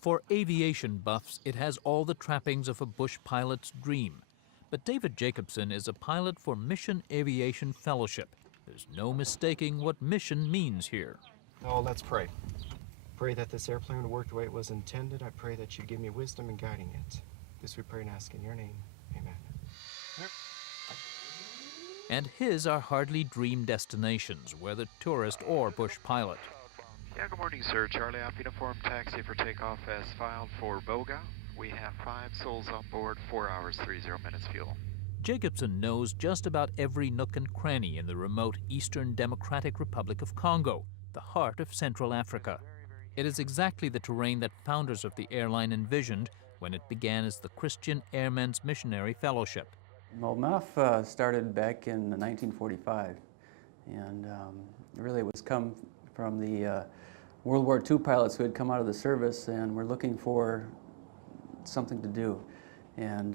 For aviation buffs, it has all the trappings of a bush pilot's dream. But David Jacobson is a pilot for Mission Aviation Fellowship. There's no mistaking what mission means here. Oh, let's pray. Pray that this airplane would work the way it was intended. I pray that you give me wisdom in guiding it. This we pray and ask in your name. Amen. Yep. And his are hardly dream destinations, whether tourist or bush pilot. Yeah, good morning, sir. Charlie Alpha Uniform Taxi for takeoff as filed for Boga. We have 5 souls on board, 4 hours, 30 minutes fuel. Jacobson knows just about every nook and cranny in the remote eastern Democratic Republic of Congo, the heart of Central Africa. It is exactly the terrain that founders of the airline envisioned when it began as the Christian Airmen's Missionary Fellowship. Well, MAF started back in 1945, and really it was come from the World War II pilots who had come out of the service and were looking for something to do. And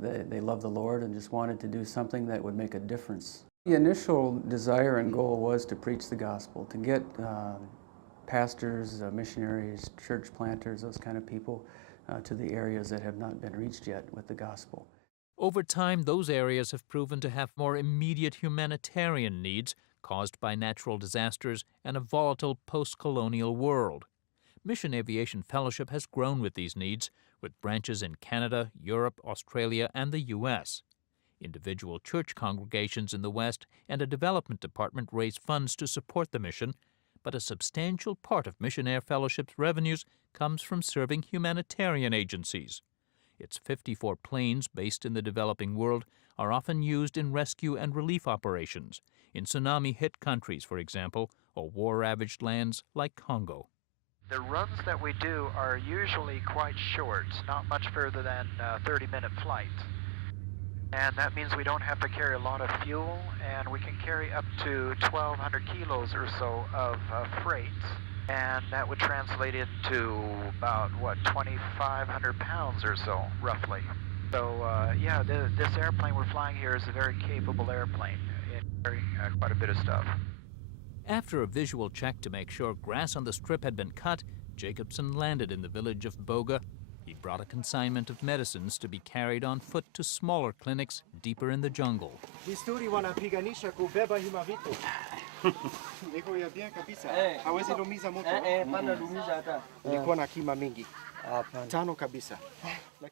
they loved the Lord and just wanted to do something that would make a difference. The initial desire and goal was to preach the gospel, to get pastors, missionaries, church planters, those kind of people to the areas that have not been reached yet with the gospel. Over time, those areas have proven to have more immediate humanitarian needs caused by natural disasters and a volatile post-colonial world. Mission Aviation Fellowship has grown with these needs, with branches in Canada, Europe, Australia, and the U.S. Individual church congregations in the West and a development department raise funds to support the mission, but a substantial part of Mission Air Fellowship's revenues comes from serving humanitarian agencies. Its 54 planes based in the developing world are often used in rescue and relief operations, in tsunami-hit countries, for example, or war-ravaged lands like Congo. The runs that we do are usually quite short, not much further than a 30-minute flight. And that means we don't have to carry a lot of fuel, and we can carry up to 1,200 kilos or so of freight. And that would translate into about, 2,500 pounds or so, roughly. So, yeah, this airplane we're flying here is a very capable airplane. It carries quite a bit of stuff. After a visual check to make sure grass on the strip had been cut, Jacobson landed in the village of Boga. He brought a consignment of medicines to be carried on foot to smaller clinics deeper in the jungle.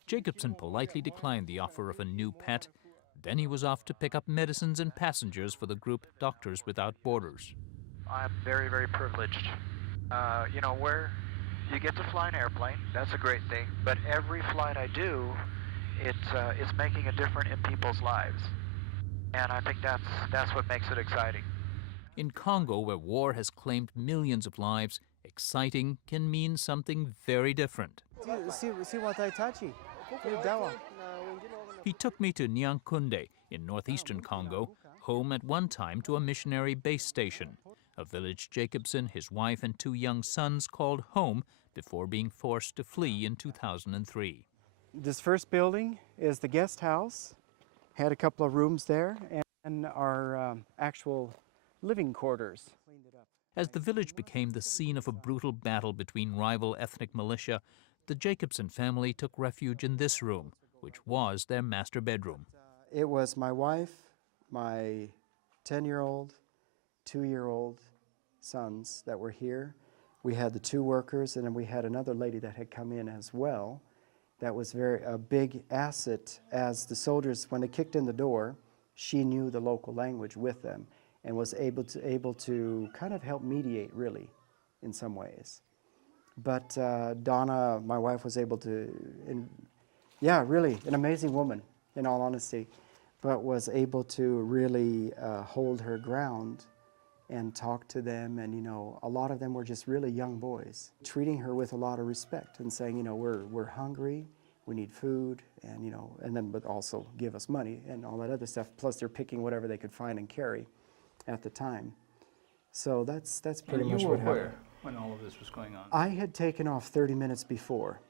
Jacobson politely declined the offer of a new pet. Then he was off to pick up medicines and passengers for the group Doctors Without Borders. I'm very, very privileged. You know, where you get to fly an airplane, that's a great thing, but every flight I do, it's making a difference in people's lives. And I think that's what makes it exciting. In Congo, where war has claimed millions of lives, exciting can mean something very different. He took me to Niang kunde in northeastern Congo, home at one time to a missionary base station, a village Jacobson, his wife, and 2 young sons called home before being forced to flee in 2003. This first building is the guest house, had a couple of rooms there, and our actual living quarters. As the village became the scene of a brutal battle between rival ethnic militia, the Jacobson family took refuge in this room, which was their master bedroom. It was my wife, my 10-year-old, 2-year-old sons that were here. We had the 2 workers, and then we had another lady that had come in as well. That was a big asset, as the soldiers, when they kicked in the door, she knew the local language with them and was able to kind of help mediate, really, in some ways. But Donna, my wife, was able to, really, an amazing woman, in all honesty, but was able to really hold her ground and talk to them. And, you know, a lot of them were just really young boys, treating her with a lot of respect and saying, you know, we're hungry, we need food, and, you know, and then but also give us money and all that other stuff. Plus they're picking whatever they could find and carry at the time. So that's pretty much what happened. You were where when all of this was going on? I had taken off 30 minutes before.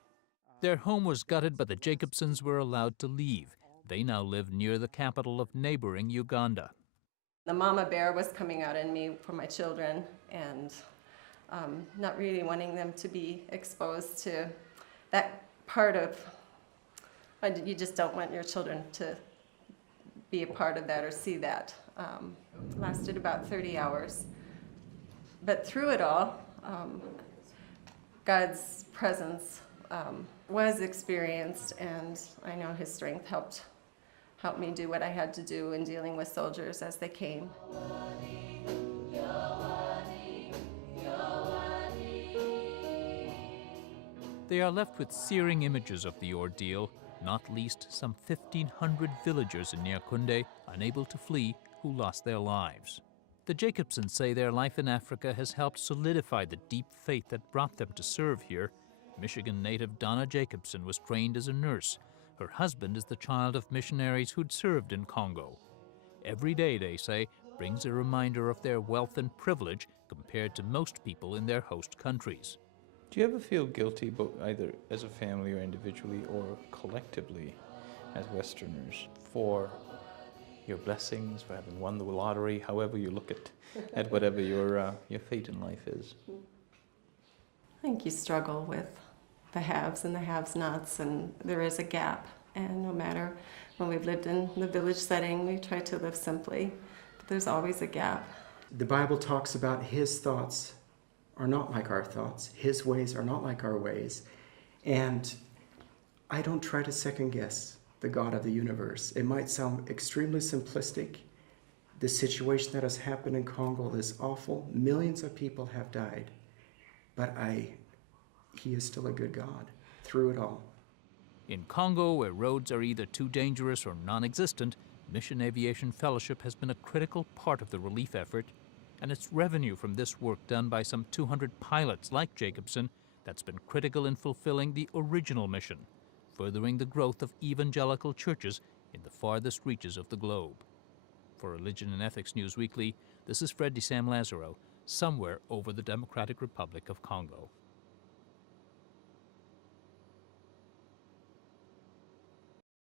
Their home was gutted, but the Jacobsons were allowed to leave. They now live near the capital of neighboring Uganda. The mama bear was coming out in me for my children, and not really wanting them to be exposed to that part of, you just don't want your children to be a part of that or see that. Lasted about 30 hours. But through it all, God's presence was experienced, and I know His strength helped me do what I had to do in dealing with soldiers as they came. They are left with searing images of the ordeal, not least some 1,500 villagers in near Kunde unable to flee who lost their lives. The Jacobsons say their life in Africa has helped solidify the deep faith that brought them to serve here. Michigan native Donna Jacobson was trained as a nurse. Her husband is the child of missionaries who'd served in Congo. Every day, they say, brings a reminder of their wealth and privilege compared to most people in their host countries. Do you ever feel guilty, either as a family or individually or collectively as Westerners, for your blessings, for having won the lottery, however you look at whatever your fate in life is? I think you struggle with the haves and the have-nots, and there is a gap. And no matter when we've lived in the village setting, we try to live simply, but there's always a gap. The Bible talks about His thoughts are not like our thoughts. His ways are not like our ways. And I don't try to second guess the God of the universe. It might sound extremely simplistic. The situation that has happened in Congo is awful. Millions of people have died. But He is still a good God through it all. In Congo, where roads are either too dangerous or non-existent, Mission Aviation Fellowship has been a critical part of the relief effort, and it's revenue from this work done by some 200 pilots like Jacobson that's been critical in fulfilling the original mission, furthering the growth of evangelical churches in the farthest reaches of the globe. For Religion and Ethics Newsweekly, this is Fred DeSam Lazaro, somewhere over the Democratic Republic of Congo.